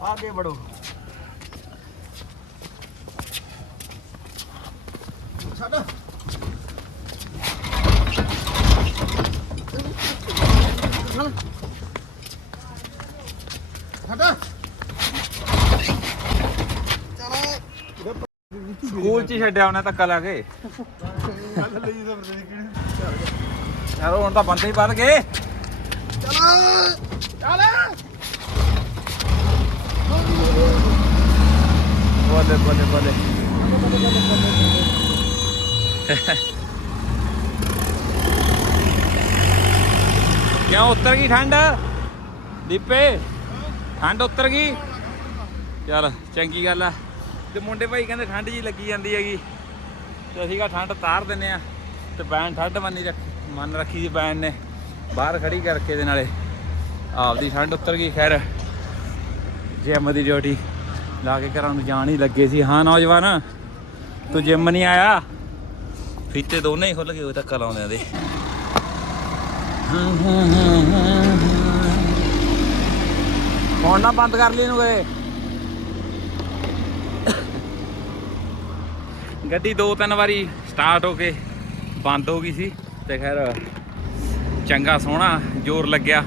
ਆਗੇ ਵੜੋ ਸਕੂਲ ਚ ਛੱਡਿਆ ਉਹਨੇ ਧੱਕਾ ਲਾ ਕੇ ਕੱਲ ਲਈ ਤਾਂ ਯਾਰ ਹੁਣ ਤਾਂ ਬੰਦੇ ਹੀ ਵੱਧ ਗਏ ਚਲ ਚਲ ਬੋਲੇ ਬੋਲੇ ਬੋਲੇ। ਕਿਉਂ ਉਤਰ ਗਈ ਠੰਡ ਦੀਪੇ ਠੰਡ ਉਤਰ ਗਈ? ਚੱਲ, ਚੰਗੀ ਗੱਲ ਆ। ਤੇ ਮੁੰਡੇ ਭਾਈ ਕਹਿੰਦੇ ਠੰਡ ਜੀ ਲੱਗੀ ਜਾਂਦੀ ਹੈਗੀ। ਤੇ ਅਸੀਂ ਕਹਾ ਠੰਡ ਤਾਰ ਦਿੰਨੇ ਆ। ਤੇ ਬੈਨ ਠੰਡ ਮੰਨੀ ਰੱਖ, ਮੰਨ ਰੱਖੀ ਜੀ ਬੈਨ ਨੇ। ਬਾਹਰ ਖੜੀ ਕਰਕੇ ਦੇ ਨਾਲੇ। ਆਪਦੀ ਠੰਡ ਉਤਰ ਗਈ, ਖੈਰ। ਜਿਮ ਦੀ ਡਿਊਟੀ। ਲਾ ਕੇ ਘਰਾਂ ਨੂੰ ਜਾਣ ਹੀ ਲੱਗੇ ਸੀ। ਹਾਂ ਨੌਜਵਾਨ ਤੂੰ ਜਿਮ ਨਹੀਂ ਆਇਆ? ਫੀਤੇ ਦੋਨੇ ਹੀ ਖੁੱਲ ਗਏ ਉਹ ਧੱਕਾ ਲਾਉਂਦੇ ਦੇ। ਫੋਨ ਨਾ ਬੰਦ ਕਰ ਲਈ ਇਹਨੂੰ ਗਏ ਗੱਡੀ ਦੋ ਤਿੰਨ ਵਾਰੀ ਸਟਾਰਟ ਹੋ ਕੇ ਬੰਦ ਹੋ ਗਈ ਸੀ ਤੇ ਖੈਰ ਚੰਗਾ ਸੋਹਣਾ ਜ਼ੋਰ ਲੱਗਿਆ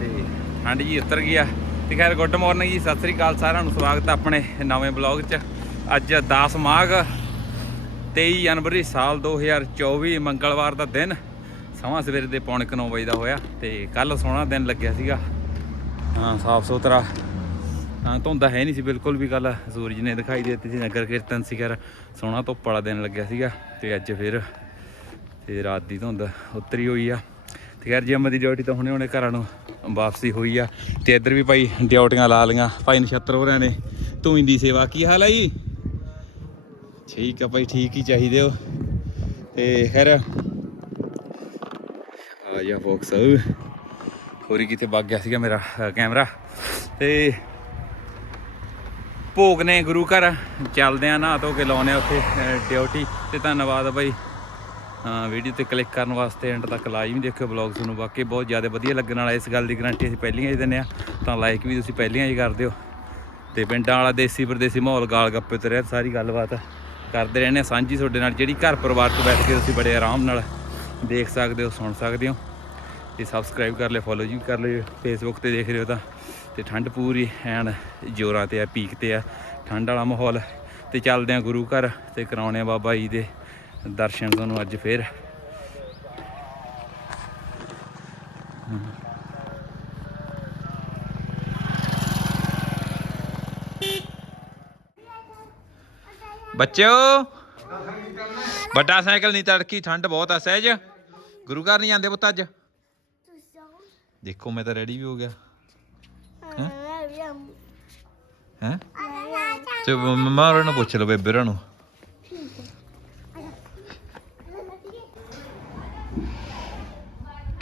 ਤੇ ਠੰਡ ਜੀ ਉਤਰ ਗਈ ਆ। ਤੇ ਖੈਰ ਗੁੱਡ ਮਾਰਨਿੰਗ ਜੀ, ਸਤਿ ਸ੍ਰੀ ਅਕਾਲ ਸਾਰਿਆਂ ਨੂੰ। ਸਵਾਗਤ ਹੈ ਆਪਣੇ ਨਵੇਂ ਬਲੌਗ 'ਚ। ਅੱਜ 10 ਮਾਘ 23 ਜਨਵਰੀ ਸਾਲ 2024 ਮੰਗਲਵਾਰ ਦਾ ਦਿਨ। ਸਮਾਂ ਸਵੇਰੇ ਦੇ ਪੌਣੇ 9 ਵਜੇ ਦਾ ਹੋਇਆ ਤੇ ਕੱਲ ਸੋਹਣਾ ਦਿਨ ਲੱਗਿਆ ਸੀਗਾ। ਹਾਂ, ਸਾਫ਼ ਸੁਥਰਾ। ਹਾਂ, ਧੁੰਦਾ ਹੈ ਨਹੀਂ ਸੀ, ਬਿਲਕੁਲ ਵੀ ਕੱਲ ਸੂਰਜ ਨੇ ਦਿਖਾਈ ਦੇ ਦਿੱਤੀ ਸੀ, ਨਗਰ ਕੀਰਤਨ ਸੀ ਕਰ ਸੋਹਣਾ ਧੁੱਪ ਵਾਲਾ ਦਿਨ ਲੱਗਿਆ ਸੀਗਾ ਤੇ ਅੱਜ ਫਿਰ ਤੇ ਰਾਤ ਦੀ ਧੁੰਦ ਉਤਰੀ ਹੋਈ ਆ। ਤੇ ਯਾਰ ਜਿਮ ਦੀ ਡਿਊਟੀ ਤਾਂ ਹੁਣੇ ਹੁਣੇ ਘਰਾਂ ਨੂੰ ਵਾਪਸੀ ਹੋਈ ਆ। ਤੇ ਇੱਧਰ ਵੀ ਭਾਈ ਡਿਊਟੀਆਂ ਲਾ ਲੀਆਂ ਭਾਈ ਨਛੱਤਰ ਹੋਰਾਂ ਨੇ। ਤੂੰ ਦੀ ਸੇਵਾ ਕੀ ਹਾਲ ਆ ਜੀ? ਠੀਕ ਆ ਭਾਈ ਠੀਕ ਹੀ ਚਾਹੀਦੇ ਹੋ। ਤੇ ਖੈਰ ਆ ਜਾ ਫੋਕਸ ਹੋਰੀ ਕਿਤੇ ਵੱਗ ਗਿਆ ਸੀਗਾ ਮੇਰਾ ਕੈਮਰਾ। ਤੇ ਭੋਗ ਨੇ ਗੁਰੂ ਘਰ। ਚੱਲਦੇ ਆ ਨਾ ਧੋ ਕੇ ਲਾਉਨੇ ਆ ਉੱਥੇ ਅ, ਡਿਊਟੀ। ਤੇ ਧੰਨਵਾਦ ਭਾਈ। ਵੀਡੀਓ ਤੇ ਕਲਿੱਕ ਕਰਨ ਵਾਸਤੇ ਐਂਡ ਤੱਕ ਲਾਈਵ ਵੀ ਦੇਖਿਓ ਬਲੌਗ ਤੁਹਾਨੂੰ ਵਾਕਈ ਬਹੁਤ ਜ਼ਿਆਦਾ ਵਧੀਆ ਲੱਗਣ ਵਾਲਾ, ਇਸ ਗੱਲ ਦੀ ਗਾਰੰਟੀ ਅਸੀਂ ਪਹਿਲੀਆਂ ਹੀ ਦਿੰਦੇ ਆ ਤਾਂ ਲਾਈਕ ਵੀ ਤੁਸੀਂ ਪਹਿਲੀਆਂ ਹੀ ਕਰ ਦਿਓ। ਤੇ ਪਿੰਡਾਂ ਵਾਲਾ, ਦੇਸੀ ਪਰਦੇਸੀ ਮਾਹੌਲ, ਗਾਲ ਗੱਪੇ ਤੇ ਰਹਿ, ਸਾਰੀ ਗੱਲਬਾਤ ਕਰਦੇ ਰਹਿੰਦੇ ਆ ਸਾਂਝੀ ਤੁਹਾਡੇ ਨਾਲ, ਜਿਹੜੀ ਘਰ ਪਰਿਵਾਰ 'ਚ ਬੈਠ ਕੇ ਤੁਸੀਂ ਬੜੇ ਆਰਾਮ ਨਾਲ ਦੇਖ ਸਕਦੇ ਹੋ, ਸੁਣ ਸਕਦੇ ਹੋ। ਤੇ ਸਬਸਕ੍ਰਾਈਬ ਕਰ ਲਿਓ ਫੋਲੋ ਜੀ ਕਰ ਲਿਓ ਫੇਸਬੁੱਕ ਤੇ ਦੇਖ ਰਹੇ ਹੋ ਤਾਂ। ਤੇ ਠੰਡ ਪੂਰੀ ਐਨ ਜੋਰਾਂ ਤੇ ਆ ਪੀਕ ਤੇ ਆ, ਠੰਡ ਵਾਲਾ ਮਾਹੌਲ। ਤੇ ਚੱਲਦੇ ਆ ਗੁਰੂ ਘਰ ਤੇ ਕਰਾਉਣੇ ਆ ਬਾਬਾ ਜੀ ਦੇ ਦਰਸ਼ਨ ਤੁਹਾਨੂੰ ਅੱਜ ਫੇਰ। ਬੱਚਿਓ ਵੱਡਾ ਸਾਈਕਲ ਨਹੀਂ ਤੜਕੀ ਠੰਡ ਬਹੁਤ ਆ ਸਹਿਜ। ਗੁਰੂ ਘਰ ਨਹੀਂ ਜਾਂਦੇ ਪੁੱਤ ਅੱਜ? ਦੇਖੋ ਮੈਂ ਤਾਂ ਰੈਡੀ ਵੀ ਹੋ ਗਿਆ। ਹੈ? ਤੇ ਮੰਮਾ ਹੋਰਾਂ ਨੂੰ ਪੁੱਛ ਲਓ ਬੇਬੇ ਨੂੰ।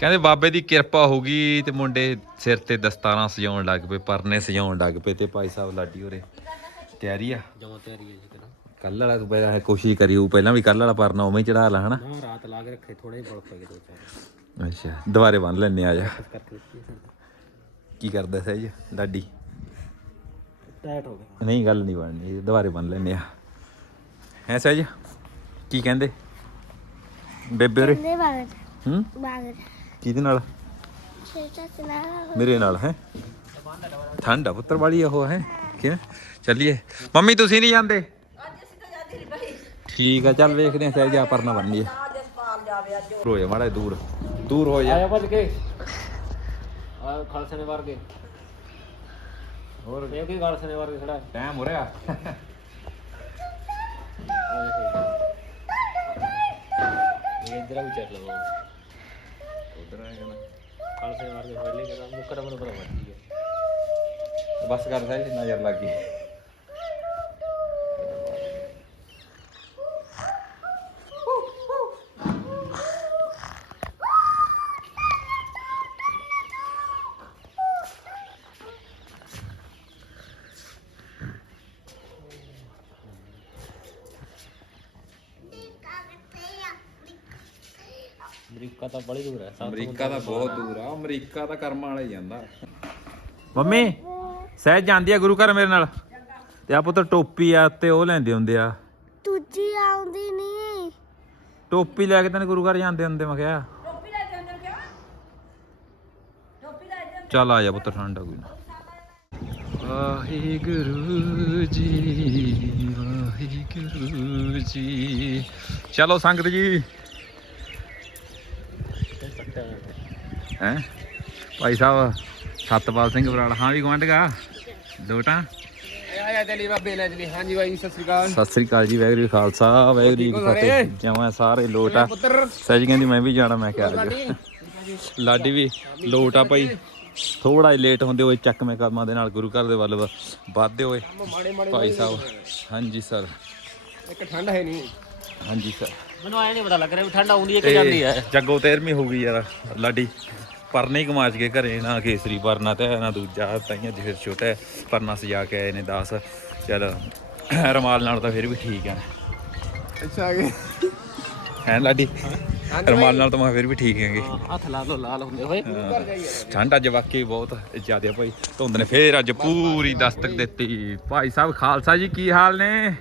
ਕਹਿੰਦੇ ਬਾਬੇ ਦੀ ਕਿਰਪਾ ਹੋ ਗਈ ਤੇ ਮੁੰਡੇ ਸਿਰ ਤੇ ਦਸਤਾਰਾਂ ਸਜਾਉਣ ਲੱਗ ਪਏ ਪਰਨੇ ਸਜਾਉਣ ਲੱਗ ਪਏ ਤੇ ਭਾਈ ਸਾਹਿਬ ਲਾਡੀ ਹੋਰੇ ਤਿਆਰੀ ਆ? ਜਮਾ ਤਿਆਰੀ ਹੈ ਜੀ ਕੱਲ ਵਾਲਾ ਪਹਿਲਾਂ ਕੋਸ਼ਿਸ਼ ਕਰੀ ਉਹ ਪਹਿਲਾਂ ਵੀ ਕੱਲ ਵਾਲਾ ਪਰਨਾ ਉਵੇਂ ਚੜਾ ਲਾ ਹਨਾ? ਰਾਤ ਲਾ ਕੇ ਰੱਖੇ ਥੋੜੇ ਜਿਹਾ ਬਲਕ ਪਏ ਦੋ ਚਾਰ। ਅੱਛਾ ਦੁਬਾਰੇ ਬੰਨ ਲੈਣੇ ਆ ਜਾ। ਕੀ ਕਰਦਾ ਸਹਿਜ ਲਾਡੀ? ਟਾਈਟ ਹੋ ਗਿਆ। ਨਹੀਂ ਗੱਲ ਨਹੀਂ ਬਣਨੀ ਦੁਬਾਰੇ ਬੰਨ ਲੈਣੇ ਆ। ਹੈ ਸਹਿਜ ਕੀ ਕਹਿੰਦੇ? ਬੇਬੇ ਰੇ ਹੂੰ? ਬਾਗਰ ਕਿਹਦੇ ਨਾਲ? ਮੇਰੇ ਨਾਲ ਹੈ? ਠੰਡਾ ਪੁੱਤਰ ਵਾਲੀ ਉਹ ਹੈ? ਕਿਆ ਚੱਲੀਏ। ਮੰਮੀ ਤੁਸੀਂ ਨਹੀਂ ਜਾਂਦੇ? ਠੀਕ ਆ ਚੱਲ ਵੇਖਦੇ ਆ ਸਹਿਜ ਜਾ ਪਰਨਾ ਬੰਨੀ ਹੋ ਜਾ ਮਾੜਾ ਦੂਰ। ਦੂਰ ਹੋ ਜਾ। ਆਇਆ ਭੱਜ ਕੇ। ਆ ਖਾਲਸੇ ਨੇ ਵਰਗੇ ਹੋਰ? ਇਹ ਕੀ ਖਾਲਸੇ ਨੇ ਵਰਗੇ ਖੜਾ ਟਾਈਮ ਹੋ ਰਿਹਾ। ਇਹ ਜਰਾ ਵਿਚਾਰ ਲਵਾਓ ਕੱਲ ਸੇ ਵਾਰ ਦੇ ਪਹਿਲੇ ਕਹਿੰਦਾ ਮੁੱਕਰ ਮੈਨੂੰ ਪਤਾ ਮੱਤੀ ਹੈ ਬਸ ਕਰ ਸਾਰੀ ਨਜ਼ਰ ਲੱਗ ਗਈ। ਅਮਰੀਕਾ ਤਾਂ ਬੜੀ ਦੂਰ ਹੈ ਅਮਰੀਕਾ ਤਾਂ ਬਹੁਤ ਦੂਰ ਆ ਅਮਰੀਕਾ ਤਾਂ ਕਰਮਾਂ ਵਾਲਾ ਹੀ ਜਾਂਦਾ। ਮੰਮੀ ਸਹਿਜ ਜਾਂਦੀ ਆ ਗੁਰੂ ਘਰ ਮੇਰੇ ਨਾਲ? ਤੇ ਆ ਪੁੱਤਰ ਟੋਪੀ ਆ ਤੇ ਉਹ ਲੈਂਦੇ ਹੁੰਦੇ ਆ। ਦੂਜੀ ਆਉਂਦੀ ਨਹੀਂ। ਟੋਪੀ ਲੈ ਕੇ ਤੈਨੂੰ ਗੁਰੂ ਘਰ ਜਾਂਦੇ ਹੁੰਦੇ ਮੈਂ ਕਿਹਾ। ਚੱਲ ਆ ਜਾ ਪੁੱਤਰ ਠੰਡਾ ਕੋਈ ਵਾਹੀ ਗੁਰੂ ਜੀ ਵਾਹਿਗੁਰੂ ਜੀ। ਚਲੋ ਸੰਗਤ ਜੀ। ਹੈ। ਭਾਈ ਸਾਹਿਬ ਸਤਪਾਲ ਸਿੰਘ ਬਰਾੜ। ਹਾਂ ਵੀ ਗਵੰਡਗਾ ਦੋਟਾਂ ਆਇਆ ਚਲੀ ਬਾਬੇ ਲੈ ਚਲੀ। ਹਾਂਜੀ ਬਾਈ ਸਤਿ ਸ੍ਰੀ ਅਕਾਲ। ਸਤਿ ਸ੍ਰੀ ਅਕਾਲ ਜੀ ਵਾਹਿਗੁਰੂ ਜੀ ਖਾਲਸਾ ਕੀ ਫਤਿਹ। ਜਮਾਂ ਸਾਰੇ ਲੋਟ ਕਹਿੰਦੀ ਮੈਂ ਵੀ ਜਾਣਾ। ਮੈਂ ਕਿਹਾ ਲਾਡੀ? ਵੀ ਲੋਟ ਆ ਭਾਈ। ਥੋੜਾ ਜਿਹਾ ਲੇਟ ਹੁੰਦੇ ਹੋਏ ਚੱਕ ਮੈਂ ਕਦਮਾਂ ਦੇ ਨਾਲ ਗੁਰੂ ਘਰ ਦੇ ਵੱਲ ਵੱਧਦੇ ਹੋਏ। ਭਾਈ ਸਾਹਿਬ ਹਾਂਜੀ ਸਰ। ਇੱਕ ਠੰਡ ਹੈ ਨਹੀਂ। ਹਾਂਜੀ ਸਰ। ਮੈਨੂੰ ਆਇਆ ਨਹੀਂ ਪਤਾ ਲੱਗ ਰਿਹਾ ਵੀ ਠੰਡ ਆਉਂਦੀ ਹੈ ਕਿ ਜਾਂਦੀ ਹੈ। ਜੱਗੋ 13ਵੀਂ ਹੋ ਗਈ ਯਾਰ ਲਾਡੀ। ਪਰਨੇ ਹੀ ਕਮਾਚ ਕੇ ਘਰੇ ਨਾ ਕੇਸਰੀ ਪਰਨਾ ਤੇ ਨਾ ਦੂਜਾ ਤਾਈਆਂ ਛੋਟਾ ਹੈ, ਪਰਨਾ ਸਜਾ ਕੇ ਆਏ ਨੇ 10 ਚਲ ਰਮਾਲ ਨਾਲ ਤਾਂ ਫਿਰ ਵੀ ਠੀਕ ਹੈ ਅੱਛਾ ਆ ਗਏ। ਹੈ ਲਾਡੀ? ਰਮਾਲ ਨਾਲ ਤਾਂ ਮੈਂ ਫਿਰ ਵੀ ਠੀਕ ਹੈਗੇ। ਹੱਥ ਲਾ ਲੋ ਲਾਲ ਹੁੰਦੇ ਹੋਏ ਠੰਡ ਅੱਜ ਵਾਕਈ ਬਹੁਤ ਜ਼ਿਆਦਾ ਭਾਈ। ਧੁੰਦ ਨੇ ਫੇਰ ਅੱਜ ਪੂਰੀ ਦਸਤਕ ਦਿੱਤੀ। ਭਾਈ ਸਾਹਿਬ ਖਾਲਸਾ ਜੀ ਕੀ ਹਾਲ ਨੇ?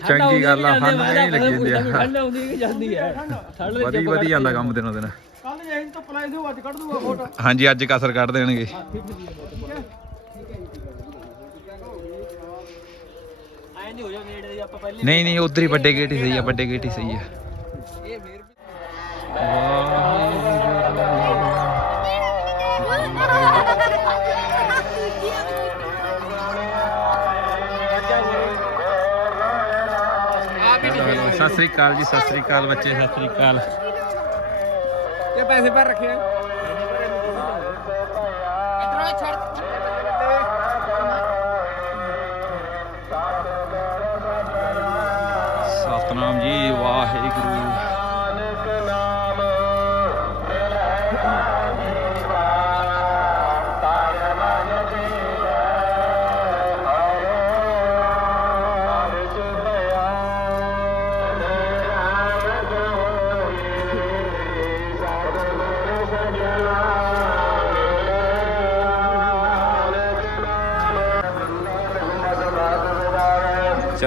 ਚੰਗੀ ਗੱਲ ਆ ਫਨ ਨਹੀਂ ਲੱਗੀ ਜਾਂਦੀ ਆ। ਠੰਡ ਆਉਂਦੀ ਹੈ ਕਿ ਜਾਂਦੀ ਹੈ ਠੰਡ ਵਧੀ ਵਧੀ ਜਾਂਦਾ ਕੰਮ ਦਿਨੋਂ ਦਿਨ। ਕੱਲ ਜੇ ਤਾਂ ਪਲਾਈ ਦੇ ਅੱਜ ਕੱਢ ਦੂਗਾ ਫੋਟੋ ਹਾਂਜੀ ਅੱਜ ਕਸਰ ਕੱਢ ਦੇਣਗੇ। ਨਹੀਂ ਹੋ ਜਾ ਨੇੜੇ ਦੇ ਆਪਾਂ ਪਹਿਲੇ ਨਹੀਂ ਨਹੀਂ ਉਧਰ ਹੀ ਵੱਡੇ ਗੇਟ ਹੀ ਸਹੀ ਆ ਵੱਡੇ ਗੇਟ ਹੀ ਸਹੀ ਆ। ਇਹ ਸ੍ਰੀ ਅਕਾਲ ਜੀ, ਸਤਿ ਸ੍ਰੀ ਅਕਾਲ ਬੱਚੇ, ਸਤਿ ਸ੍ਰੀ ਅਕਾਲ। ਇਹ ਪੈਸੇ ਭਰ ਰੱਖੇ ਆ।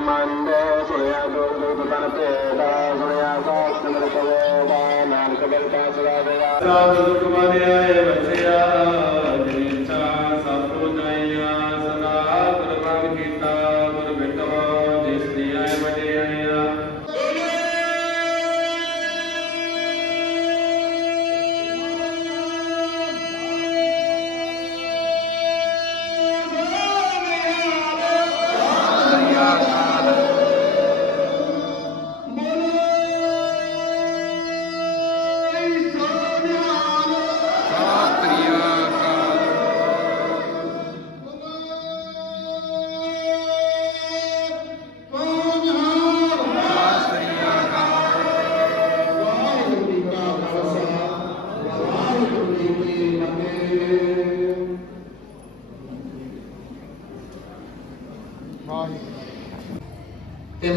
ਮੰਦ ਸੁਣਿਆ ਦੁਰ ਦੁਰ ਤਨ ਭੇਦਾ ਸੁਣਿਆ ਸਾਤ ਸਿਮਰ ਕਵੇਦਾ ਨਾਨਕ ਬਲਤਾ ਸਦਾ ਦੇਵਾ ਰਾਤ ਦੁਖ ਮਾਰਿਆ ਵਸਿਆ ਜਿਨਚਾ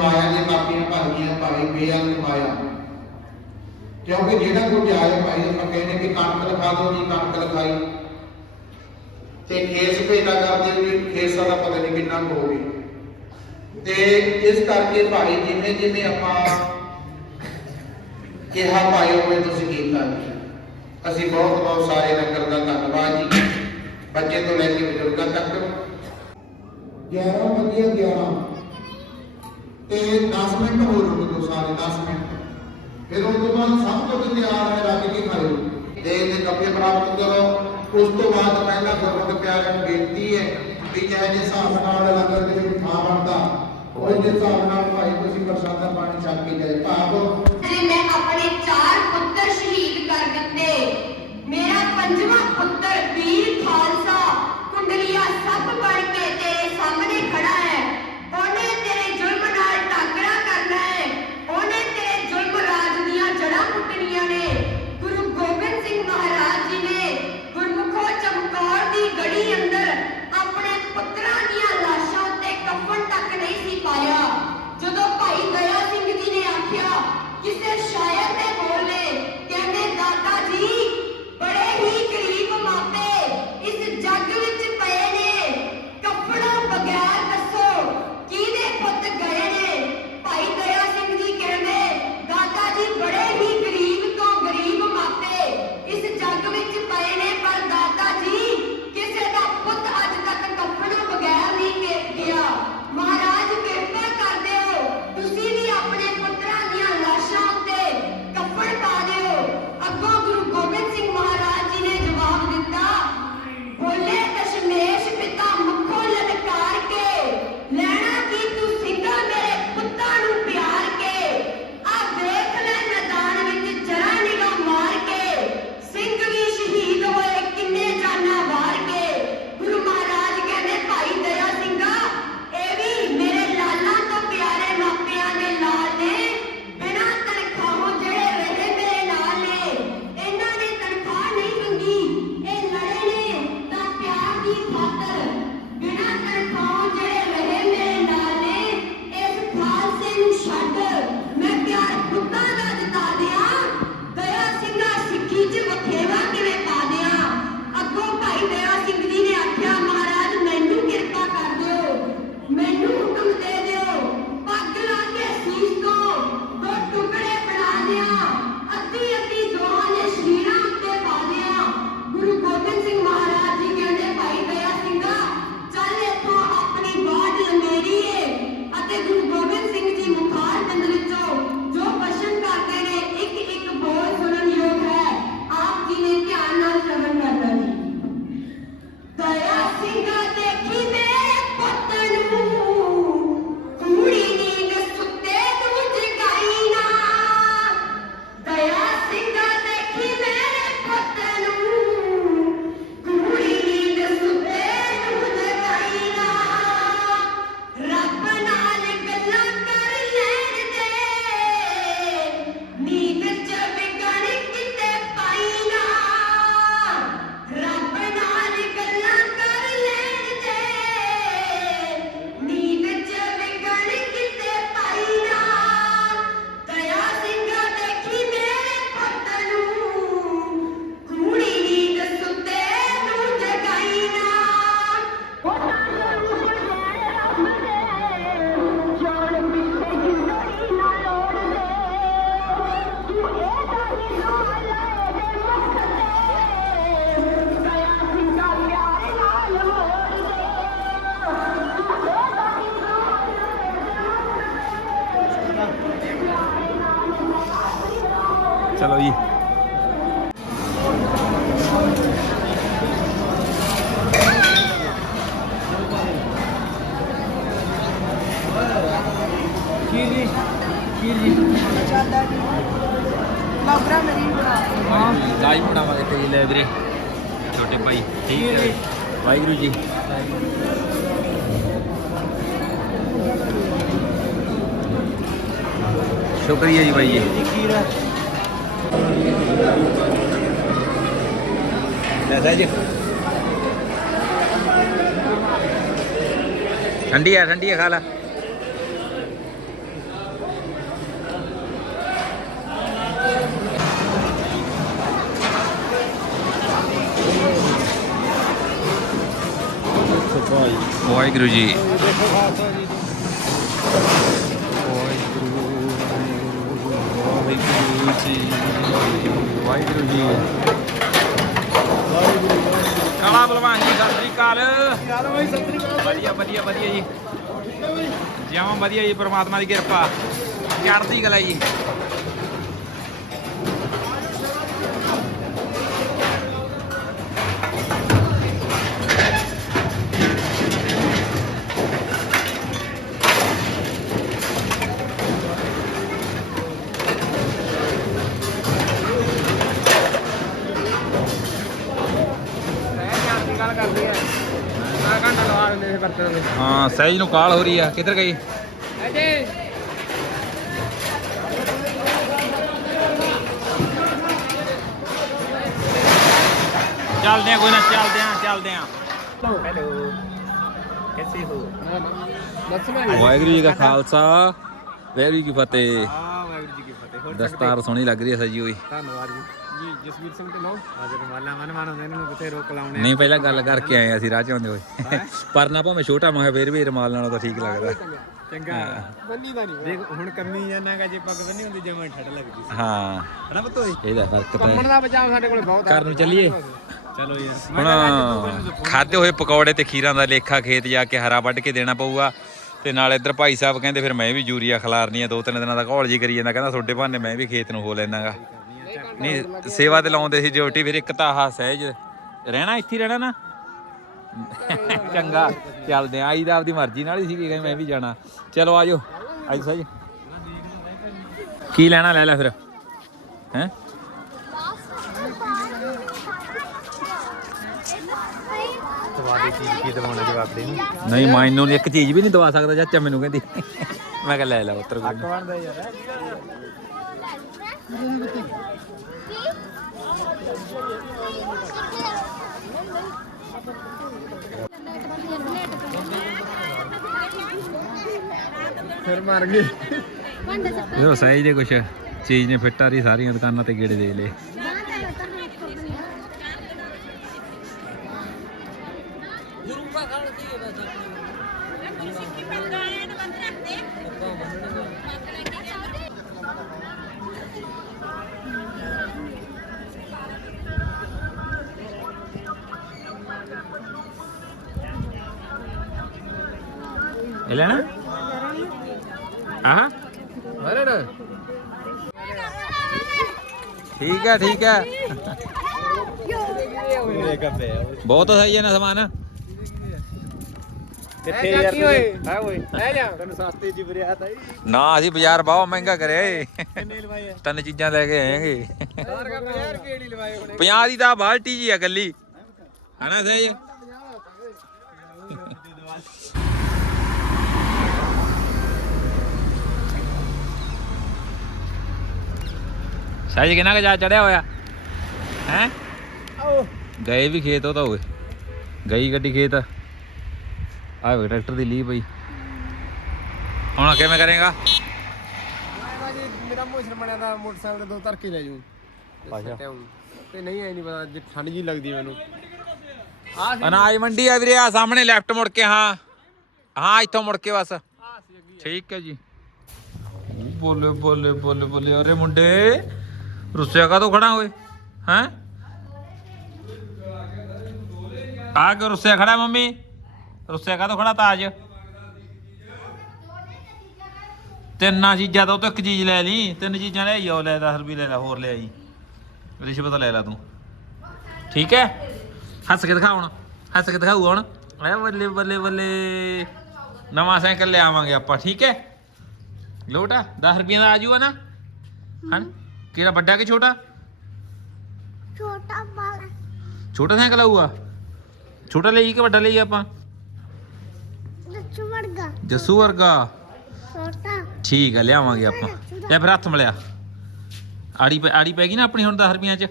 ਮਾਇਆ ਦੀਆਂ ਕਾਪੀਆਂ ਭਰੀਆਂ ਭਾਈ ਬੇਅੰਤ ਮਾਇਆ ਕਿਉਂਕਿ ਜਿਹੜਾ ਕੁਝ ਆਏ ਭਾਈ, ਆਪਾਂ ਕਹਿੰਦੇ ਕਿ ਕਣਕ ਲਿਖਾ ਦਿਓ ਜੀ, ਕਣਕ ਲਿਖਾਈ। ਤੇ ਖੇਸ ਭੇਜਾ ਕਰਦੇ ਵੀ ਖੇਸਾਂ ਦਾ ਪਤਾ ਨਹੀਂ ਕਿੰਨਾ ਕੁ ਹੋਵੇ ਤੇ ਇਸ ਕਰਕੇ ਭਾਈ ਜਿਵੇਂ ਜਿਵੇਂ ਆਪਾਂ ਕਿਹਾ, ਭਾਈ ਉਵੇਂ ਤੁਸੀਂ ਕੀਤਾ ਅਸੀਂ ਬਹੁਤ ਬਹੁਤ ਸਾਰੇ ਨਗਰ ਦਾ ਧੰਨਵਾਦ ਜੀ। ਬੱਚੇ ਤੋਂ ਲੈ ਕੇ ਬਜ਼ੁਰਗਾਂ ਤੱਕ। 11 ਵਧੀਆ 11 ਤੇ 10 ਮਿੰਟ ਹੋਰ ਰੁਕ ਦੋ ਸਾਰੇ 10 ਮਿੰਟ। ਫਿਰ ਉਸ ਤੋਂ ਬਾਅਦ ਸਭ ਕੁਝ ਤਿਆਰ ਹੈ, ਰੱਜ ਕੇ ਖਾਇਓ। ਦੇ ਦੇ ਕੱਪੇ ਪ੍ਰਾਪਤ ਕਰੋ। ਉਸ ਤੋਂ ਬਾਅਦ ਪਹਿਲਾ ਗੁਰਮਤਿ ਪਿਆਰਿਆਂ ਨੂੰ ਬੇਨਤੀ ਹੈ ਵੀ ਜਿਹੇ ਜਿਹੇ ਹਿਸਾਬ ਨਾਲ ਲੰਗਰ ਦੇ ਵਿੱਚ ਥਾਂ ਬਣਦਾ, ਉਹ ਜਿਹੇ ਹਿਸਾਬ ਨਾਲ ਭਾਈ ਤੁਸੀਂ ਪ੍ਰਸਾਦਾ ਪਾਣੀ ਛਕ ਕੇ ਜਾਏ ਭਾਵ ਜੇ, ਮੈਂ ਆਪਣੇ ਚਾਰ ਪੁੱਤਰ ਸ਼ਹੀਦ ਕਰ ਦਿੱਤੇ। ਮੇਰਾ ਪੰਜਵਾਂ ਪੁੱਤਰ ਵੀਰ ਖਾਲਸਾ ਕੁੰਡਲੀਆ ਸੱਪ ਬਣ ਕੇ ਤੇਰੇ ਸਾਹਮਣੇ ਖੜਾ ਚਲੋ ਜੀ ਲਾਈਵ ਬਣਾਵਾਂਗੇ ਤੇ ਲਾਇਬ੍ਰੇਰੀ ਛੋਟੇ ਭਾਈ ਠੀਕ ਹੈ ਵਾਹਿਗੁਰੂ ਜੀ ਸ਼ੁਕਰੀਆ ਜੀ ਭਾਈ ਜੀ ਲੈ ਜੀ ਠੰਡੀ ਆ ਠੰਡੀ ਆ ਖਾ ਲਾ। ਵਾਹਿਗੁਰੂ ਜੀ। ਵਾਹਿਗੁਰੂ ਜੀ ਵਾਹਿਗੁਰੂ ਜੀ ਕਾਲਾ ਬਲਵਾਨ ਜੀ ਸਤਿ ਸ੍ਰੀ ਅਕਾਲ ਵਧੀਆ ਵਧੀਆ ਵਧੀਆ ਜੀ ਜਿਵੇਂ ਵਧੀਆ ਜੀ ਪ੍ਰਮਾਤਮਾ ਦੀ ਕਿਰਪਾ ਚੜ੍ਹਦੀ ਕਲਾ ਜੀ ਹਾਂ ਸਹਿਜ ਨੂੰ ਕਾਲ ਹੋ ਰਹੀ ਆ। ਕਿੱਧਰ ਗਈ? ਚੱਲਦੇ ਆ ਕੋਈ ਨਾ ਚੱਲਦੇ ਆ ਚੱਲਦੇ ਆ। ਹੈਲੋ। ਕੈਸੇ ਹੋ? ਵਾਹਿਗੁਰੂ ਜੀ ਕਾ ਖਾਲਸਾ ਵਾਹਿਗੁਰੂ ਜੀ ਕੀ ਫਤਿਹ। ਹਾਂ ਵਾਹਿਗੁਰੂ ਜੀ ਕੀ ਫਤਿਹ। ਦਸਤਾਰ ਸੋਹਣੀ ਲੱਗ ਰਹੀ ਹੈ ਸਜੀ ਹੋਈ ਧੰਨਵਾਦ ਜੀ। ਜੀ ਜਸਵੀਰ ਸਿੰਘ ਢਿੱਲੋਂ। ਹਾਜ਼ਰ ਰਮਾਲਾ ਮਨ ਮਨ ਹੁੰਦੇ ਇਹਨਾਂ ਨੂੰ ਕਿਤੇ ਰੋਕ ਲਾਉਣੇ ਨਹੀਂ ਪਹਿਲਾਂ ਗੱਲ ਕਰਕੇ ਆਏ ਅਸੀਂ ਰਾਹ ਚ ਆਉਂਦੇ ਹੋਏ। ਪਰ ਨਾ ਭਾਵੇਂ ਛੋਟਾ ਮੈਂ ਫਿਰ ਵੀ ਰਮਾਲ ਨਾਲੋਂ ਤਾਂ ਠੀਕ ਲੱਗਦਾ। ਚੰਗਾ। ਬੰਨੀ ਦਾ ਨਹੀਂ ਦੇਖ ਹੁਣ ਕੰਮੀ ਜਾਣਾਗਾ ਜੇ ਪੱਗ ਬੰਨੀ ਹੁੰਦੀ ਜਮਾਂ ਠੱਡ ਲੱਗਦੀ ਸੀ। ਹਾਂ। ਹਨਾ ਬਤੋਈ ਇਹਦਾ ਫ਼ਰਕ ਤਾਂ ਕੰਮਣ ਦਾ ਬਚਾਅ ਸਾਡੇ ਕੋਲ ਬਹੁਤ ਕਰਨ ਨੂੰ ਚੱਲੀਏ। ਚਲੋ ਯਾਰ। ਹੁਣ ਖਾਦੇ ਹੋਏ ਪਕੌੜੇ ਤੇ ਖੀਰਾਂ ਦਾ ਲੇਖਾ ਖੇਤ ਜਾ ਕੇ ਹਰਾ ਵੱਢ ਕੇ ਦੇਣਾ ਪਊਗਾ। ਤੇ ਨਾਲ ਇੱਧਰ ਭਾਈ ਸਾਹਿਬ ਕਹਿੰਦੇ ਫਿਰ ਮੈਂ ਵੀ ਯੂਰੀਆ ਖਿਲਾਰਨੀ ਆ ਦੋ ਤਿੰਨ ਦਿਨਾਂ ਦਾ ਘੋਲ ਜੀ ਕਰੀ ਜਾਂਦਾ। ਕਹਿੰਦਾ ਤੁਹਾਡੇ ਬਹਾਨੇ ਮੈਂ ਵੀ ਖੇਤ ਨੂੰ ਹੋ ਲੈਣਾਗਾ ਨਹੀਂ, ਸੇਵਾ ਤੇ ਲਾਉਂਦੇ ਸੀ, ਡਿਊਟੀ ਫਿਰ ਇੱਕ ਤਾਂ ਆਹ ਸਹਿਜ। ਰਹਿਣਾ, ਇੱਥੇ ਹੀ ਰਹਿਣਾ ਨਾ। ਚੰਗਾ, ਚੱਲਦੇ ਆ। ਆਈ ਦਾ ਆਪਦੀ ਮਰਜ਼ੀ ਨਾਲ ਹੀ ਸੀ ਕਿ ਮੈਂ ਵੀ ਜਾਣਾ। ਚਲੋ, ਆਜੋ। ਆਜੋ ਸਹਿਜ ਕੀ ਲੈਣਾ, ਲੈ ਲੈ ਫਿਰ। ਹੈ? ਦਵਾਦੇ ਚੀਜ਼ ਕੀ ਦਵਾਉਣਾ ਜਵਾਬ ਦੇ ਨੂੰ ਨਹੀਂ ਮੈਨੂੰ ਇੱਕ ਚੀਜ਼ ਵੀ ਨਹੀਂ ਦਵਾ ਸਕਦਾ, ਚਾਚਾ ਮੈਨੂੰ ਕਹਿੰਦੀ। ਮੈਂ ਕਿਹਾ, ਲੈ ਲੈ ਉੱਤਰ ਕੋਈ ਨੀ। ਬਣਦਾ ਯਾਰ ਫਿਰ ਮਰ ਗਏ ਇਹ ਸਹਿਜ ਦੇ ਕੁਛ ਚੀਜ਼ ਨੇ ਫਿੱਟ ਆ ਰਹੀ ਸਾਰੀਆਂ ਦੁਕਾਨਾਂ ਤੇ ਗੇੜੇ ਦੇ ਲਏ। ਠੀਕ ਹੈ ਠੀਕ ਹੈ ਇਹ ਕੱਪੇ ਆ ਬਹੁਤ ਸਹੀ ਹੈ ਨਾ ਸਮਾਨ ਕਿੱਥੇ ਯਾਰ ਓਏ ਹਾਂ ਓਏ ਲੈ ਜਾ ਤੈਨੂੰ ਸਸਤੇ ਚ ਬਰਿਆ ਤਾਈ ਨਾ ਅਸੀਂ ਬਾਜ਼ਾਰ ਬਹੁਤ ਮਹਿੰਗਾ ਕਰਿਆ ਆ ਤਿੰਨ ਚੀਜ਼ਾਂ ਲੈ ਕੇ ਆਏਗੇ ਸਾਰ ਕਾ 50 ਰੁਪਏ ਦੀ ਲਵਾਏ ਹੁਣੇ 50 ਦੀ ਤਾਂ ਬਾਲਟੀ ਜੀ ਆ ਗੱਲੀ ਹਨਾ ਸਹੀ ਸਾਜੀ ਕਿੰਨਾ ਕੁ ਜਾ ਚੜਿਆ ਹੋਇਆ? ਹੈ? ਗਏ ਵੀ ਖੇਤ ਉਹ ਤਾਂ ਹੋਏ ਗਈ ਗੱਡੀ ਖੇਤ। ਆਹ ਵੇ ਟਰੈਕਟਰ ਦੀ ਲੀ ਪਈ। ਹੁਣ ਕਿਵੇਂ ਕਰੇਗਾ? ਮੇਰਾ ਮੋਸ਼ਨ ਬਣਿਆ ਦਾ ਮੋਟਰਸਾਈਕਲ ਤੇ ਦੋ ਧਰਕੇ ਲੈ ਜੂ। ਤੇ ਨਹੀਂ ਐ ਨਹੀਂ ਪਤਾ ਜੇ ਠੰਡ ਜੀ ਲੱਗਦੀ ਮੈਨੂੰ। ਅਨਾਜ ਮੰਡੀ ਆ ਵੀਰੇ ਆ ਸਾਹਮਣੇ ਲੈਫਟ ਮੁੜ ਕੇ ਹਾਂ। ਹਾਂ ਇੱਥੋਂ ਮੁੜ ਕੇ ਬਸ। ਠੀਕ ਹੈ ਜੀ। ਬੋਲੇ ਬੋਲੇ ਬੋਲੇ ਬੋਲੇ। ਅਰੇ ਮੁੰਡੇ। ਰੁੱਸਿਆ ਕਾ ਖੜਾ ਹੋਏ ਹੈਂ? ਆ ਕੇ ਰੁੱਸਿਆ ਖੜਾ ਮੰਮੀ। ਰੁੱਸਿਆ ਕਾ ਖੜਾ ਤਾਜ? ਤਿੰਨਾਂ ਚੀਜ਼ਾਂ ਤਾਂ ਉਹ ਇੱਕ ਚੀਜ਼ ਲੈ ਲਈ। ਤਿੰਨ ਚੀਜ਼ਾਂ ਲੈ ਆਈ ਲੈ 10 ਰੁਪਏ ਲੈ ਲੈ, ਹੋਰ ਲੈ ਆਈ। ਰਿਸ਼ਵਤ ਲੈ ਲੈ ਤੂੰ। ਠੀਕ ਹੈ? ਹੱਸ ਕੇ ਦਿਖਾ ਹੁਣ। ਹੱਸ ਕੇ ਦਿਖਾਊ ਹੁਣ। ਐ ਬੱਲੇ ਬੱਲੇ ਬੱਲੇ। ਨਵਾਂ ਸਾਈਕਲ ਲੈ ਆਵਾਂਗੇ ਆਪਾਂ, ਠੀਕ ਹੈ? ਲੋਟਾ 10 ਰੁਪਏ ਦਾ ਆ ਜੂਗਾ ਨਾ? ਹਾਂ? ਕਿਹੜਾ ਵੱਡਾ ਕਿ ਛੋਟਾ? ਛੋਟਾ ਵਾਲਾ। ਛੋਟਾ ਸਾਈਕਲ ਆਊਗਾ? ਛੋਟਾ ਲਈ ਕਿ ਵੱਡਾ ਲਈ ਆਪਾਂ? ਦੱਸੂ ਵਰਗਾ। ਜੱਸੂ ਵਰਗਾ। ਛੋਟਾ। ਠੀਕ ਹੈ ਲਿਆਵਾਂਗੇ ਆਪਾਂ। ਲੈ ਫਿਰ ਹੱਥ ਮਿਲਿਆ। ਆੜੀ ਪੈ ਆੜੀ ਪੈ ਗਈ ਨਾ ਆਪਣੀ ਹੁਣ 10 ਰੁਪਈਆਂ ਚ?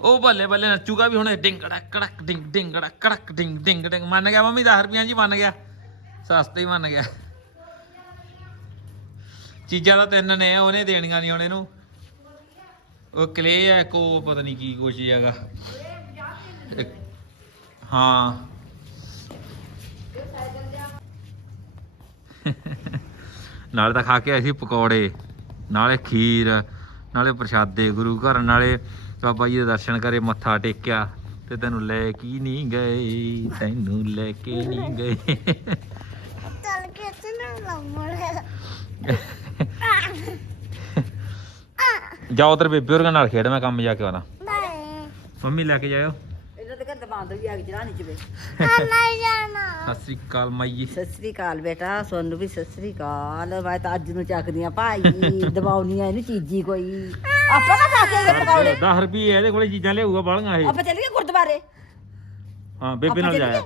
ਉਹ ਬੱਲੇ ਬੱਲੇ ਨੱਚੂਗਾ ਵੀ ਹੁਣ ਡਿੰਗ ਕੜਕ ਕੜਕ ਡਿੰਗ ਡਿੰਗ ਕੜਕ ਕੜਕ ਡਿੰਗ ਡਿੰਗ ਡਿੰਗ। ਮੰਨ ਗਿਆ ਮੰਮੀ 10 ਰੁਪਈਆਂ ਜੀ ਮੰਨ ਗਿਆ। ਸਸਤੇ ਹੀ ਮੰਨ ਗਿਆ। ਚੀਜ਼ਾਂ ਤਾਂ ਤਿੰਨ ਨੇ ਉਹਨੇ ਦੇਣੀਆਂ ਨਹੀਂ ਹੁਣ ਇਹਨੂੰ। ਉਹ ਕਲੇ ਹੈ ਕੋ ਪਤਾ ਨਹੀਂ ਕੀ ਕੁਛ ਹੈਗਾ ਹਾਂ। ਨਾਲੇ ਤਾਂ ਖਾ ਕੇ ਆਏ ਸੀ ਪਕੌੜੇ, ਨਾਲੇ ਖੀਰ, ਨਾਲੇ ਪ੍ਰਸ਼ਾਦੇ ਗੁਰੂ ਘਰ, ਨਾਲੇ ਬਾਬਾ ਜੀ ਦੇ ਦਰਸ਼ਨ ਕਰੇ, ਮੱਥਾ ਟੇਕਿਆ, ਤੇ ਤੈਨੂੰ ਲੈ ਕੀ ਨਹੀਂ ਗਏ, ਤੈਨੂੰ ਲੈ ਕੇ ਨਹੀਂ ਗਏ। ਚੱਲ ਕੇ ਤੇ ਲੰਮੜ ਜਾਓ ਉਧਰ ਬੇਬੇ ਹੋਰਾਂ ਨਾਲ ਖੇਡ ਮੈਂ ਕੰਮ ਜਾ ਕੇ ਆਉਣਾ। ਮੰਮੀ ਲੈ ਕੇ ਜਾਇਓ। ਇਹਨਾਂ ਦੇ ਘਰ ਦਬਾਂਦ ਵੀ ਆ ਗਈ ਜਰਾ ਨੀਚੇ ਵੇ। ਆ ਨਹੀਂ ਜਾਣਾ। ਸਤਿ ਸ੍ਰੀ ਅਕਾਲ ਮਾਈ ਸਤਿ ਸ੍ਰੀ ਅਕਾਲ ਬੇਟਾ ਸੋਨੂੰ ਵੀ ਸਤਿ ਸ੍ਰੀ ਅਕਾਲ। ਮੈਂ ਤਾਂ ਅੱਜ ਨੂੰ ਚੱਕਦੀ ਆ ਭਾਈ ਦਬਾਉਣੀ ਆ ਇਹਨੂੰ ਚੀਜੀ ਕੋਈ। ਆਪਾਂ ਨਾ ਖਾ ਕੇ ਆਏ ਪਕੌੜੇ 10 ਰੁਪਏ ਇਹਦੇ ਕੋਲੇ ਚੀਜ਼ਾਂ ਲਿਆਊਗਾ ਬਾਲੀਆਂ ਇਹ। ਆਪਾਂ ਚੱਲ ਗਏ ਗੁਰਦੁਆਰੇ। ਹਾਂ ਬੇਬੇ ਨਾਲ ਜਾਇਆ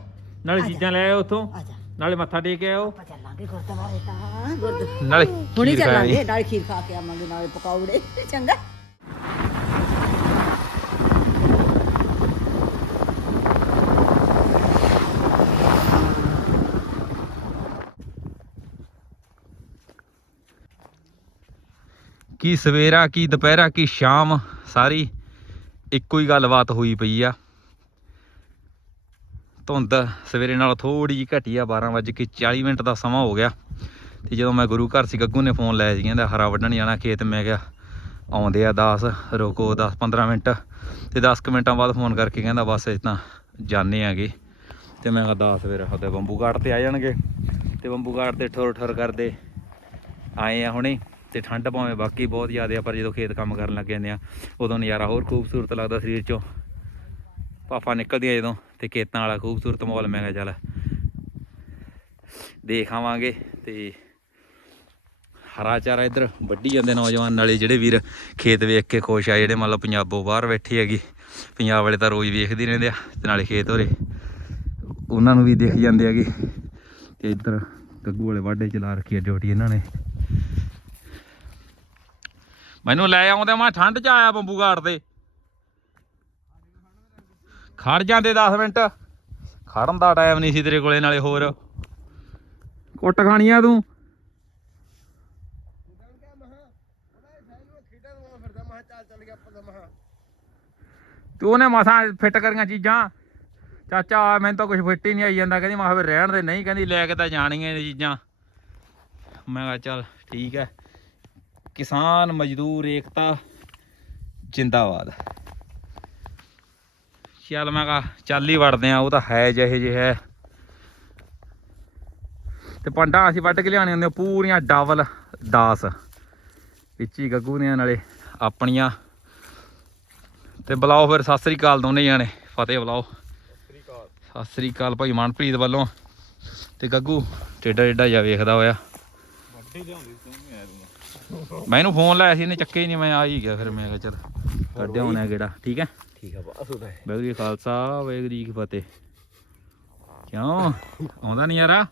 ਨਾਲੇ ਚੀਜ਼ਾਂ ਲੈ ਆਇਓ ਉੱਥੋਂ। ਜਾ। ਨਾਲੇ ਮੱਥਾ ਟੇਕ ਆਇਓ। ਆਪਾਂ ਚੱਲਾਂਗੇ ਗੁਰਦੁਆਰੇ ਤਾਂ। ਗੁਰਦ ਨਾਲੇ ਹੁਣੀ ਖੀਰ ਖਾਣੀ। ਚੱਲਾਂਗੇ ਨਾਲ ਖੀਰ ਖਾ ਕੇ ਆਵਾਂਗੇ ਨਾਲੇ ਪਕੌੜੇ ਚੰਗਾ। ਕੀ ਸਵੇਰਾ ਕੀ ਦੁਪਹਿਰਾ ਕੀ ਸ਼ਾਮ ਸਾਰੀ ਇੱਕੋ ਹੀ ਗੱਲਬਾਤ ਹੋਈ ਪਈ ਆ। ਧੁੰਦ ਸਵੇਰੇ ਨਾਲ ਥੋੜੀ ਜਿਹੀ ਘਟੀ ਆ 12:40 ਮਿੰਟ ਦਾ ਸਮਾਂ ਹੋ ਗਿਆ। ਤੇ ਜਦੋਂ ਮੈਂ ਗੁਰੂ ਘਰ ਸੀ, ਗੱਗੂ ਨੇ ਫੋਨ ਲਾਇਆ ਸੀ, ਕਹਿੰਦਾ ਹਰਾ ਵੱਢਣ ਜਾਣਾ ਖੇਤ, ਮੈਂ ਕਿਹਾ ਆਉਂਦੇ ਆ 10 ਰੋਕੋ 10 15 ਮਿੰਟ। ਤੇ 10 ਕੁ ਮਿੰਟਾਂ ਬਾਅਦ ਫੋਨ ਕਰਕੇ ਕਹਿੰਦਾ ਬਸ ਇਹ ਤਾਂ ਜਾਣੇ ਆਗੇ। ਤੇ ਮੈਂ ਕਿਹਾ 10 ਫਿਰ ਉਹਦੇ ਬੰਬੂ ਘਾਟ ਤੇ ਆ ਜਾਣਗੇ। ਤੇ ਬੰਬੂ ਘਾਟ ਤੇ ਠੁਰ ਠੁਰ ਕਰਦੇ ਆਏ ਆ ਹੁਣੇ। ਤੇ ਠੰਡ ਭਾਵੇਂ ਬਾਕੀ ਬਹੁਤ ਜ਼ਿਆਦਾ ਆ, ਪਰ ਜਦੋਂ ਖੇਤ ਕੰਮ ਕਰਨ ਲੱਗ ਜਾਂਦੇ ਆ, ਉਦੋਂ ਨਜ਼ਾਰਾ ਹੋਰ ਖੂਬਸੂਰਤ ਲੱਗਦਾ ਸਰੀਰ ਚੋਂ। ਪਾਪਾ ਨਿਕਲਦੀਆਂ ਜਦੋਂ ਤੇ ਖੇਤਾਂ ਵਾਲਾ ਖੂਬਸੂਰਤ ਮਾਹੌਲ, ਮੈਂ ਕਿਹਾ ਚੱਲ ਦੇਖ ਆਵਾਂਗੇ ਤੇ ਹਰਾ ਚਾਰਾ ਇੱਧਰ ਵੱਢੀ ਜਾਂਦੇ ਨੌਜਵਾਨ ਨਾਲੇ ਜਿਹੜੇ ਵੀਰ ਖੇਤ ਵੇਖ ਕੇ ਖੁਸ਼ ਆ, ਜਿਹੜੇ ਮੰਨ ਲਓ ਪੰਜਾਬੋਂ ਬਾਹਰ ਬੈਠੇ ਹੈਗੇ, ਪੰਜਾਬ ਵਾਲੇ ਤਾਂ ਰੋਜ਼ ਵੇਖਦੇ ਰਹਿੰਦੇ ਆ ਤੇ ਨਾਲੇ ਖੇਤ ਹੋਰੇ ਉਹਨਾਂ ਨੂੰ ਵੀ ਦੇਖ ਜਾਂਦੇ ਹੈਗੇ ਤੇ ਇੱਧਰ ਗੱਗੂ ਵਾਲੇ ਵਾਢੇ ਚਲਾ ਰੱਖੀ ਹੈ ਡਿਊਟੀ ਇਹਨਾਂ ਨੇ। ਮੈਨੂੰ ਲੈ ਆਉਂਦੇ ਮੈਂ ਠੰਡ ਚ ਆਇਆ ਬੰਬੂ ਘਾਟ ਤੇ। ਖੜ ਜਾਂਦੇ 10 ਮਿੰਟ। ਖੜਨ ਦਾ ਟਾਈਮ ਨਹੀਂ ਸੀ ਤੇਰੇ ਕੋਲੇ, ਨਾਲੇ ਹੋਰ। ਕੁੱਟ ਖਾਣੀ ਆ ਤੂੰ। ਤੂੰ ਉਹਨੇ ਮਸਾਂ ਫਿੱਟ ਕਰੀਆਂ ਚੀਜ਼ਾਂ। ਚਾਚਾ ਆ ਮੈਨੂੰ ਤਾਂ ਕੁਝ ਫਿੱਟ ਹੀ ਨਹੀਂ ਆਈ ਜਾਂਦਾ। ਕਹਿੰਦੀ, ਮੈਂ ਫਿਰ ਰਹਿਣ ਦੇ। ਨਹੀਂ, ਕਹਿੰਦੀ, ਲੈ ਕੇ ਤਾਂ ਜਾਣੀਆਂ ਇਹ ਚੀਜ਼ਾਂ। ਮੈਂ ਕਿਹਾ, ਚੱਲ ਠੀਕ ਹੈ। ਕਿਸਾਨ ਮਜ਼ਦੂਰ ਏਕਤਾ, ਜਿੰਦਾਬਾਦ। ਚੱਲ ਮੈਂ ਕਹਾ ਚੱਲ ਹੀ ਵੜਦੇ ਆ ਉਹ ਤਾਂ ਹੈ ਜਿਹੇ ਜਿਹੇ। ਹੈ ਤੇ ਪੰਡਾਂ ਅਸੀਂ ਵੱਢ ਕੇ ਲਿਆਣੇ ਹੁੰਦੇ ਪੂਰੀਆਂ ਡਬਲ 10 ਵਿੱਚ ਹੀ ਗੱਗੂ ਦੀਆਂ ਨਾਲੇ ਆਪਣੀਆਂ। ਤੇ ਬੁਲਾਓ ਫਿਰ, ਸਤਿ ਸ੍ਰੀ ਅਕਾਲ ਦੋਨੇ ਜਾਣੇ। ਫਤਿਹ ਬੁਲਾਓ। ਸਤਿ ਸ੍ਰੀ ਅਕਾਲ ਭਾਈ ਮਨਪ੍ਰੀਤ ਵੱਲੋਂ। ਤੇ ਗੱਗੂ, ਟੇਡਾ ਟੇਡਾ ਜਾ ਵੇਖਦਾ ਹੋਇਆ। ਮੈਂ ਇਹਨੂੰ ਫੋਨ ਲਾਇਆ ਸੀ, ਇਹਨੇ ਚੱਕੇ ਹੀ ਨਹੀਂ, ਮੈਂ ਆ ਹੀ ਗਿਆ ਫਿਰ, ਮੈਂ ਕਿਹਾ ਚੱਲ ਕੱਢਿਆ ਹੋਣਾ ਕਿਹੜਾ, ਠੀਕ ਹੈ? ਠੀਕ ਆ ਬਸ ਉਹਦਾ ਵਾਹਿਗੁਰੂ ਜੀ ਖਾਲਸਾ ਵਾਹਿਗੁਰੂ ਜੀ ਕੀ ਫਤਿਹ। ਕਿਉਂ? ਆਉਂਦਾ ਨਹੀਂ ਯਾਰਾ?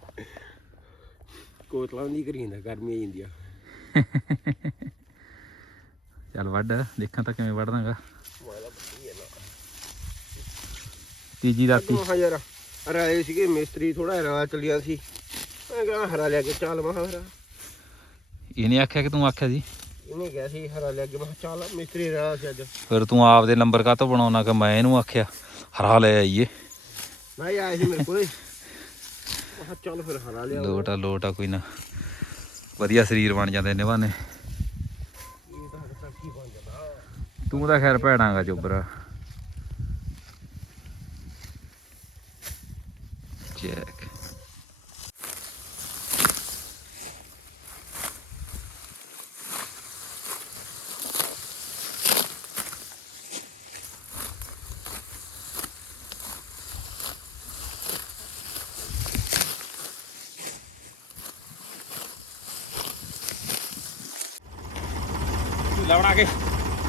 ਕੋਤਲਾਂ ਦੀ ਕਰੀ ਜਾਂਦਾ ਗਰਮੀ ਆ ਜਾਂਦੀ ਆ ਚੱਲ ਵੱਢ ਦੇਖਾਂ ਤਾਂ ਕਿਵੇਂ ਵੱਢਦਾਗਾ। ਤੀਜੀ ਰਾਤੀ। ਹਾਂ ਯਾਰ ਰਾਏ ਸੀਗੇ ਮਿਸਤਰੀ ਥੋੜਾ ਰਾਹ ਚੱਲਿਆ ਸੀ। ਮੈਂ ਕਿਹਾ ਹਰਾ ਲਿਆ ਕੇ ਚੱਲ ਮਹਾ ਹਰਾ। ਇਹਨੇ ਆਖਿਆ ਕਿ ਤੂੰ ਆਖਿਆ ਸੀ? ਇਹਨੇ ਕਿਹਾ ਸੀ ਹਰਾ ਲਿਆ ਕੇ ਮੈਂ ਕਿਹਾ ਚੱਲ ਮਿਸਤਰੀ ਰਾਹ ਸੀ ਅੱਜ। ਫਿਰ ਤੂੰ ਆਪਦੇ ਨੰਬਰ ਕਾਹਤੋਂ ਬਣਾਉਣਾ ਕਿ ਮੈਂ ਇਹਨੂੰ ਆਖਿਆ ਹਰਾ ਲੈ ਆਈਏ। ਮੈਂ ਆਇਆ ਸੀ ਮੇਰੇ ਕੋਲੇ। ਮੈਂ ਕਿਹਾ ਚੱਲ ਫਿਰ ਹਰਾ ਲਿਆ। ਲੋਟ ਲੋਟ ਕੋਈ ਨਾ। ਵਧੀਆ ਸਰੀਰ ਬਣ ਜਾਂਦੇ ਨੇ ਬਹਾਨੇ। ਤੂੰ ਤਾਂ ਖੈਰ ਭੈਣਾਗਾ ਚੁੱਬਰਾ ਚੈੱਕ। ਪਤੀਲਾ ਬਣਾ ਕੇ।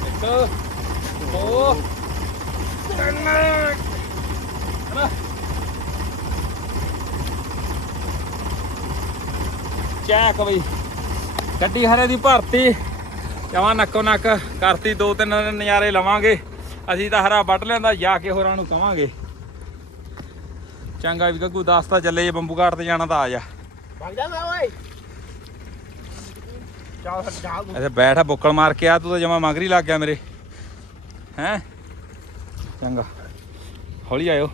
ਇੱਕ, ਦੋ, ਤਿੰਨ। ਹਨਾ? ਚੈੱਕ ਬਈ ਗੱਡੀ ਹਰੇ ਦੀ ਭਰਤੀ। ਜਮਾਂ ਨੱਕੋ ਨੱਕ ਕਰਤੀ, ਦੋ ਤਿੰਨ ਨਜ਼ਾਰੇ ਲਵਾਂਗੇ। ਅਸੀਂ ਤਾਂ ਹਰਾ ਵੱਢ ਲੈਂਦਾ ਜਾ ਕੇ ਹੋਰਾਂ ਨੂੰ ਕਵਾਂਗੇ। ਚੰਗਾ ਵੀ ਗੱਗੂ ਦੱਸ ਤਾਂ ਚੱਲੇ ਜੇ, ਬੰਬੂ ਘਾਟ ਤੇ ਜਾਣਾ ਤਾਂ ਆ ਜਾ। ਭੱਗ ਜਾ ਓਏ। ਚੱਲ ਹਟ ਜਾ ਅੱਛਾ, ਬੈਠ ਆ, ਬੁੱਕਲ ਮਾਰ ਕੇ ਆ, ਤੂੰ ਤਾਂ ਜਮਾ ਮਗਰੀ ਲੱਗ ਗਿਆ ਮੇਰੇ। ਹੈਂ? ਚੰਗਾ। ਹੌਲੀ ਆਇਓ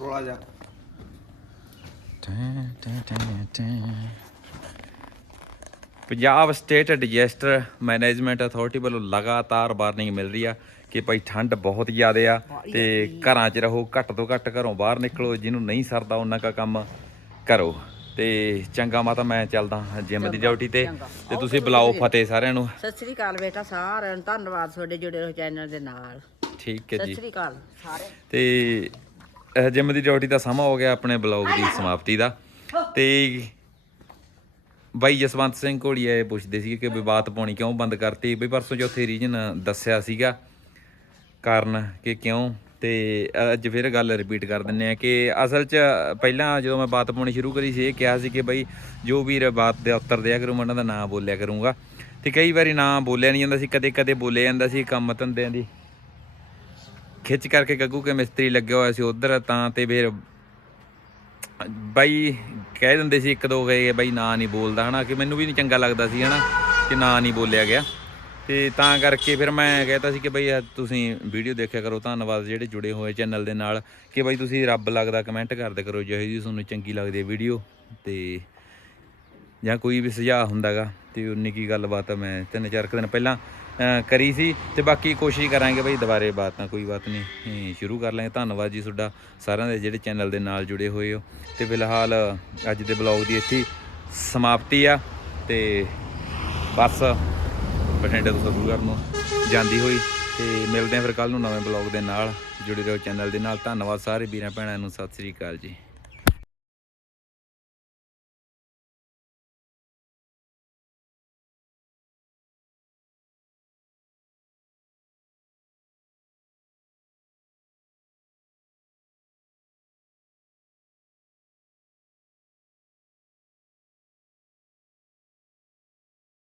ਰੋਲਾ ਜਾ Punjab state disaster management authority ਵੱਲੋਂ ਲਗਾਤਾਰ ਵਾਰਨਿੰਗ ਮਿਲ ਰਹੀ ਆ ਕਿ ਭਾਈ ਠੰਡ ਬਹੁਤ ਜ਼ਿਆਦੇ ਆ ਤੇ ਘਰਾਂ 'ਚ ਰਹੋ ਘੱਟ ਤੋਂ ਘੱਟ ਘਰੋਂ ਬਾਹਰ ਨਿਕਲੋ ਜਿਹਨੂੰ ਨਹੀਂ ਸਰਦਾ ਉਹਨਾਂ ਕਾ ਕੰਮ ਕਰੋ। ਤੇ ਚੰਗਾ ਮਾਤਾ ਮੈਂ ਚੱਲਦਾ ਜਿਮ ਦੀ ਡਿਊਟੀ ਤੇ। ਤੇ ਤੁਸੀਂ ਬੁਲਾਓ ਫਤਿਹ ਸਾਰਿਆਂ ਨੂੰ। ਸਤਿ ਸ੍ਰੀ ਅਕਾਲ ਬੇਟਾ ਸਾਰਿਆਂ ਨੂੰ ਧੰਨਵਾਦ ਤੁਹਾਡੇ ਜੁੜੇ ਰਹੋ ਚੈਨਲ ਦੇ ਨਾਲ। ਠੀਕ ਹੈ ਸਤਿ ਜੀ। ਸ੍ਰੀ ਅਕਾਲ ਸਾਰੇ। ਤੇ ਜਿਮ ਦੀ ਡਿਊਟੀ ਦਾ ਸਮਾਂ ਹੋ ਗਿਆ ਆਪਣੇ ਬਲੌਗ ਦੀ ਸਮਾਪਤੀ ਦਾ। ਤੇ ਬਾਈ ਜਸਵੰਤ ਸਿੰਘ ਘੋੜੀਆ ਇਹ ਪੁੱਛਦੇ ਸੀ ਕਿ ਵੀ ਬਾਤ ਪਾਉਣੀ ਕਿਉਂ ਬੰਦ ਕਰਤੀ? ਬਈ ਪਰਸੋਂ ਚੌਥੇ ਰੀਜਨ ਦੱਸਿਆ ਸੀਗਾ, ਕਾਰਨ ਕਿ ਕਿਉਂ? ਤੇ ਅੱਜ ਫਿਰ ਗੱਲ ਰਿਪੀਟ ਕਰ ਦਿੰਨੇ ਆ ਕਿ ਅਸਲ 'ਚ ਪਹਿਲਾਂ ਜਦੋਂ ਮੈਂ ਬਾਤ ਪਾਉਣੀ ਸ਼ੁਰੂ ਕਰੀ ਸੀ, ਇਹ ਕਿਹਾ ਸੀ ਕਿ ਬਈ ਜੋ ਵੀਰ ਬਾਤ ਦੇ ਉੱਤਰ ਦਿਆ ਕਰੂੰ, ਮੈਂ ਉਹਨਾਂ ਦਾ ਨਾਮ ਬੋਲਿਆ ਕਰੂੰਗਾ। ਤੇ ਕਈ ਵਾਰੀ ਨਾਮ ਬੋਲਿਆ ਨਹੀਂ ਜਾਂਦਾ ਸੀ, ਕਦੇ ਕਦੇ ਬੋਲਿਆ ਜਾਂਦਾ ਸੀ ਕੰਮ ਧੰਦਿਆਂ ਦੀ। ਖਿੱਚ ਕਰਕੇ ਗੱਗੂ ਕੇ ਮਿਸਤਰੀ ਲੱਗਿਆ ਹੋਇਆ ਸੀ ਉਧਰ, ਤਾਂ ਤੇ ਫਿਰ ਬਾਈ ਕਹਿ ਦਿੰਦੇ ਸੀ ਇੱਕ ਦੋ ਗਏ ਬਾਈ ਨਾਂ ਨਹੀਂ ਬੋਲਦਾ ਹਨਾ, ਕਿ ਮੈਨੂੰ ਵੀ ਨਹੀਂ ਚੰਗਾ ਲੱਗਦਾ ਸੀ ਹਨਾ ਕਿ ਨਾਂ ਨਹੀਂ ਬੋਲਿਆ ਗਿਆ। ਤੇ ਤਾਂ ਕਰਕੇ ਫਿਰ ਮੈਂ ਕਹਿਤਾ ਸੀ ਕਿ ਬਈ ਤੁਸੀਂ ਵੀਡੀਓ ਦੇਖਿਆ ਕਰੋ, ਧੰਨਵਾਦ ਜਿਹੜੇ ਜੁੜੇ ਹੋਏ ਚੈਨਲ ਦੇ ਨਾਲ, ਕਿ ਬਈ ਤੁਸੀਂ ਰੱਬ ਲੱਗਦਾ ਕਮੈਂਟ ਕਰਦੇ ਕਰੋ, ਜਿਹੋ ਜਿਹੀ ਤੁਹਾਨੂੰ ਚੰਗੀ ਲੱਗਦੀ ਹੈ ਵੀਡੀਓ ਤੇ ਜਾਂ ਕੋਈ ਵੀ ਸੁਝਾਅ ਹੁੰਦਾਗਾ ਤੇ ਉਨੀ ਕੀ ਗੱਲਬਾਤ ਮੈਂ ਤਿੰਨ ਚਾਰ ਕੁ ਦਿਨ ਪਹਿਲਾਂ ਕਰੀ ਸੀ ਤੇ ਬਾਕੀ ਕੋਸ਼ਿਸ਼ ਕਰਾਂਗੇ ਬਈ ਦੁਬਾਰੇ ਬਾਤਾਂ ਕੋਈ ਬਾਤ ਨਹੀਂ ਸ਼ੁਰੂ ਕਰ ਲਾਂਗੇ। ਧੰਨਵਾਦ ਜੀ ਤੁਹਾਡਾ, ਸਾਰਿਆਂ ਦੇ ਜਿਹੜੇ ਚੈਨਲ ਦੇ ਨਾਲ ਜੁੜੇ ਹੋਏ ਹੋ। ਤੇ ਫਿਲਹਾਲ ਅੱਜ ਦੇ ਬਲੌਗ ਦੀ ਇੱਥੇ ਸਮਾਪਤੀ ਆ ਤੇ ਬਸ, ਬਠਿੰਡੇ ਤੋਂ ਸਤਿਗੁਰੂ ਨੂੰ ਜਾਂਦੀ ਹੋਈ। ਤੇ ਮਿਲਦੇ ਆ ਫਿਰ ਕੱਲ ਨੂੰ ਨਵੇਂ ਬਲੌਗ ਦੇ ਨਾਲ, ਜੁੜੇ ਰਹੋ ਚੈਨਲ ਦੇ ਨਾਲ। ਧੰਨਵਾਦ ਸਾਰੇ ਵੀਰਾਂ ਭੈਣਾਂ ਨੂੰ, ਸਤਿ ਸ੍ਰੀ ਅਕਾਲ ਜੀ।